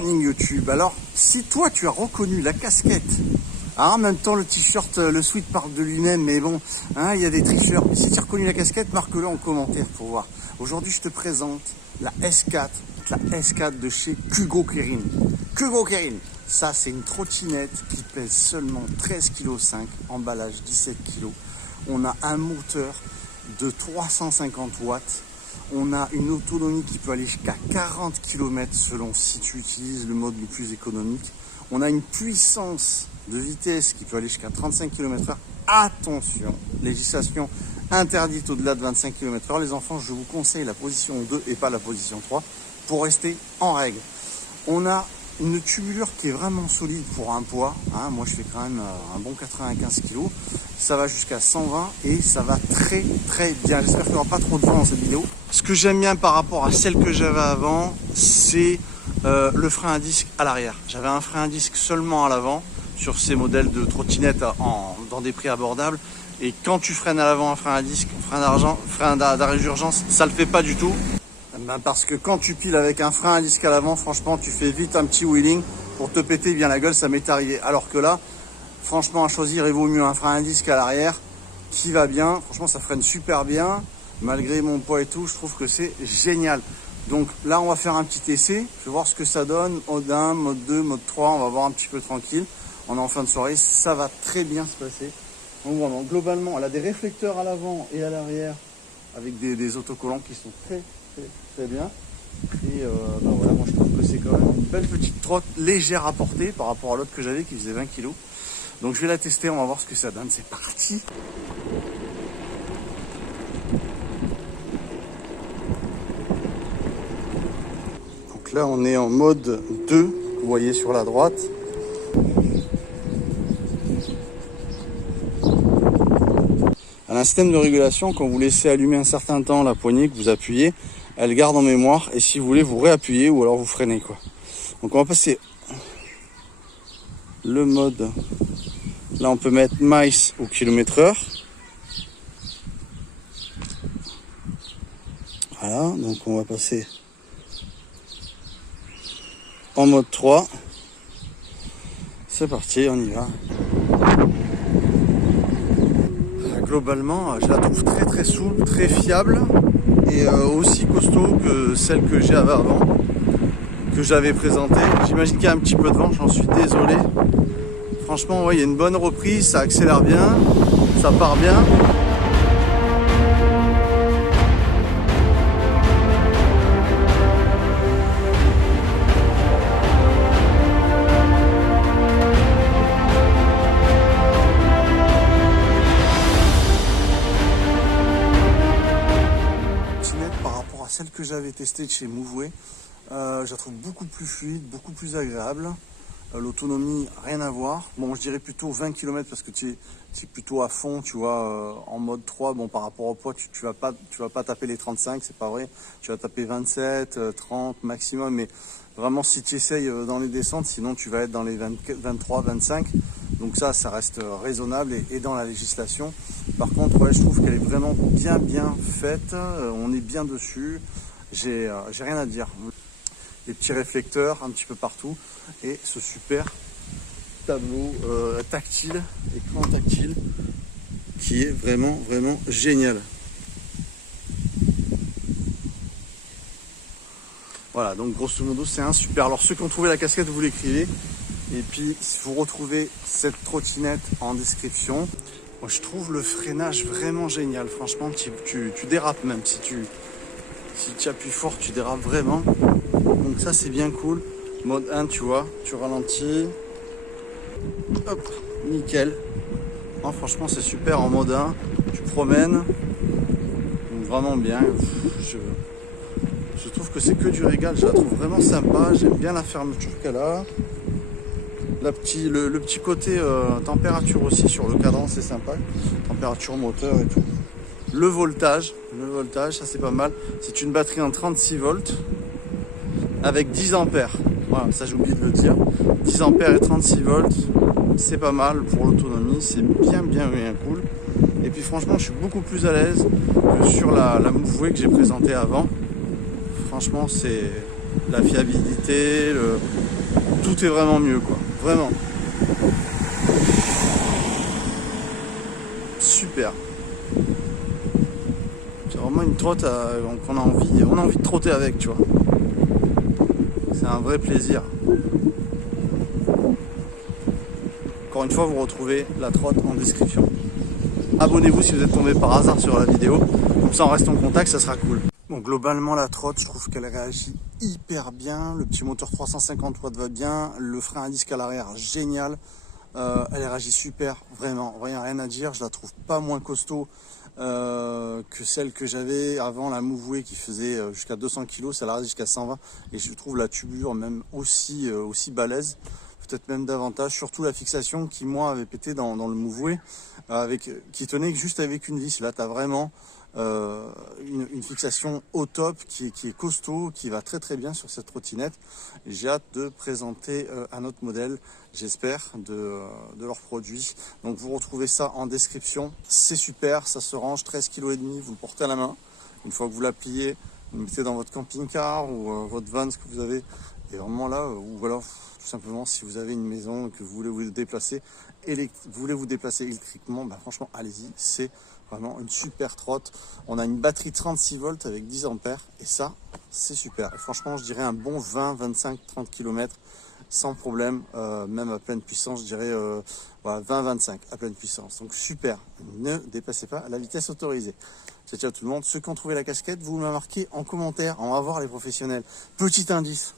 morning YouTube. Alors, si toi tu as reconnu la casquette, en même temps le t-shirt, le sweat parle de lui-même, mais bon, hein, il y a des tricheurs. Si tu as reconnu la casquette, marque-le en commentaire pour voir. Aujourd'hui, je te présente la S4, la S4 de chez Kugo Keirin. Kugo Keirin, ça c'est une trottinette qui pèse seulement 13,5 kg, emballage 17 kg. On a un moteur de 350 watts. On a une autonomie qui peut aller jusqu'à 40 km selon si tu utilises le mode le plus économique. On a une puissance de vitesse qui peut aller jusqu'à 35 km/h. Attention, législation interdite au-delà de 25 km/h. Les enfants, je vous conseille la position 2 et pas la position 3 pour rester en règle. On a une tubulure qui est vraiment solide pour un poids. Hein, moi, je fais quand même un bon 95 kg. Ça va jusqu'à 120 et ça va très très bien. J'espère qu'il n'y aura pas trop de vent dans cette vidéo. Ce que j'aime bien par rapport à celle que j'avais avant, c'est le frein à disque à l'arrière. J'avais un frein à disque seulement à l'avant sur ces modèles de trottinettes dans des prix abordables. Et quand tu freines à l'avant un frein à disque, frein d'arrêt d'urgence, ça le fait pas du tout. Parce que quand tu piles avec un frein à disque à l'avant, franchement, tu fais vite un petit wheeling pour te péter bien la gueule, ça m'est arrivé. Alors que là, franchement, à choisir, il vaut mieux un frein à disque à l'arrière qui va bien. Franchement, ça freine super bien. Malgré mon poids et tout, je trouve que c'est génial. Donc là, on va faire un petit essai. Je vais voir ce que ça donne. Mode 1, mode 2, mode 3. On va voir un petit peu tranquille. On est en fin de soirée. Ça va très bien se passer. Donc vraiment, globalement, elle a des réflecteurs à l'avant et à l'arrière avec des autocollants qui sont très bien. Et voilà, moi je trouve que c'est quand même une belle petite trotte légère à porter par rapport à l'autre que j'avais qui faisait 20 kg. Donc je vais la tester, on va voir ce que ça donne. C'est parti. Donc là on est en mode 2, vous voyez sur la droite. Elle a un système de régulation, quand vous laissez allumer un certain temps la poignée, que vous appuyez, elle garde en mémoire et si vous voulez vous réappuyez ou alors vous freinez quoi. Donc on va passer le mode, là on peut mettre miles au km/h. Voilà, donc on va passer en mode 3. C'est parti, on y va. Globalement, je la trouve très très souple, très fiable et aussi costaud que celle que j'avais avant, que j'avais présentée. J'imagine qu'il y a un petit peu de vent, j'en suis désolé. Franchement, ouais, il y a une bonne reprise, ça accélère bien, ça part bien. Celle que j'avais testée de chez Moveway, je la trouve beaucoup plus fluide, beaucoup plus agréable. L'autonomie, rien à voir. Bon, je dirais plutôt 20 km parce que tu es plutôt à fond, tu vois, en mode 3. Bon, par rapport au poids, tu vas pas taper les 35, c'est pas vrai. Tu vas taper 27, 30 maximum, mais vraiment si tu essayes dans les descentes, sinon tu vas être dans les 23, 25. Donc ça reste raisonnable et dans la législation. Par contre, ouais, je trouve qu'elle est vraiment bien faite. On est bien dessus. J'ai rien à dire. Les petits réflecteurs un petit peu partout et ce super tableau tactile, écran tactile, qui est vraiment génial. Voilà, donc grosso modo c'est un super. Alors ceux qui ont trouvé la casquette, vous l'écrivez. Et puis vous retrouvez cette trottinette en description. Moi je trouve le freinage vraiment génial. Franchement, tu dérapes même. Si tu appuies fort, tu dérapes vraiment. Donc ça c'est bien cool. Mode 1, tu vois, tu ralentis. Hop, nickel. Oh, franchement c'est super en mode 1. Tu promènes. Donc, vraiment bien. Je trouve que c'est que du régal. Je la trouve vraiment sympa. J'aime bien la fermeture qu'elle a. Le petit côté température aussi sur le cadran, c'est sympa. Température moteur et tout. Le voltage, ça c'est pas mal. C'est une batterie en 36 volts avec 10 ampères. Voilà, ça j'ai oublié de le dire. 10 ampères et 36 volts, c'est pas mal pour l'autonomie. C'est bien cool. Et puis franchement, je suis beaucoup plus à l'aise que sur la Moveway que j'ai présentée avant. Franchement, la fiabilité, tout est vraiment mieux, quoi. Vraiment. Super. C'est vraiment une trotte qu'on a envie de trotter avec, tu vois. C'est un vrai plaisir. Encore une fois, vous retrouvez la trotte en description. Abonnez-vous si vous êtes tombé par hasard sur la vidéo. Comme ça, on reste en contact, ça sera cool. Bon, globalement, la trotte, je trouve qu'elle réagit hyper bien. Le petit moteur 350 watts va bien. Le frein à disque à l'arrière, génial. Elle réagit super, vraiment, rien à dire. Je la trouve pas moins costaud que celle que j'avais avant, la Mouvoué, qui faisait jusqu'à 200 kg. Ça réagit jusqu'à 120. Et je trouve la tubure même aussi balèze. Peut-être même davantage, surtout la fixation qui moi avait pété dans le Mouvoué, qui tenait juste avec une vis. Là tu as vraiment une fixation au top qui est costaud, qui va très bien sur cette trottinette. J'ai hâte de présenter un autre modèle, j'espère, de leurs produits. Donc vous retrouvez ça en description, c'est super, ça se range, 13,5 kg, vous le portez à la main. Une fois que vous la pliez, vous le mettez dans votre camping-car ou votre van, ce que vous avez. Et vraiment là, ou alors tout simplement si vous avez une maison et que vous voulez vous déplacer, électriquement, bah franchement allez-y, c'est vraiment une super trotte. On a une batterie 36 volts avec 10 ampères et ça c'est super. Et franchement je dirais un bon 20, 25, 30 km sans problème, même à pleine puissance, je dirais voilà, 20-25 à pleine puissance. Donc super, ne dépassez pas la vitesse autorisée. Ciao tout le monde, ceux qui ont trouvé la casquette, vous me la marquez en commentaire, on va voir les professionnels. Petit indice,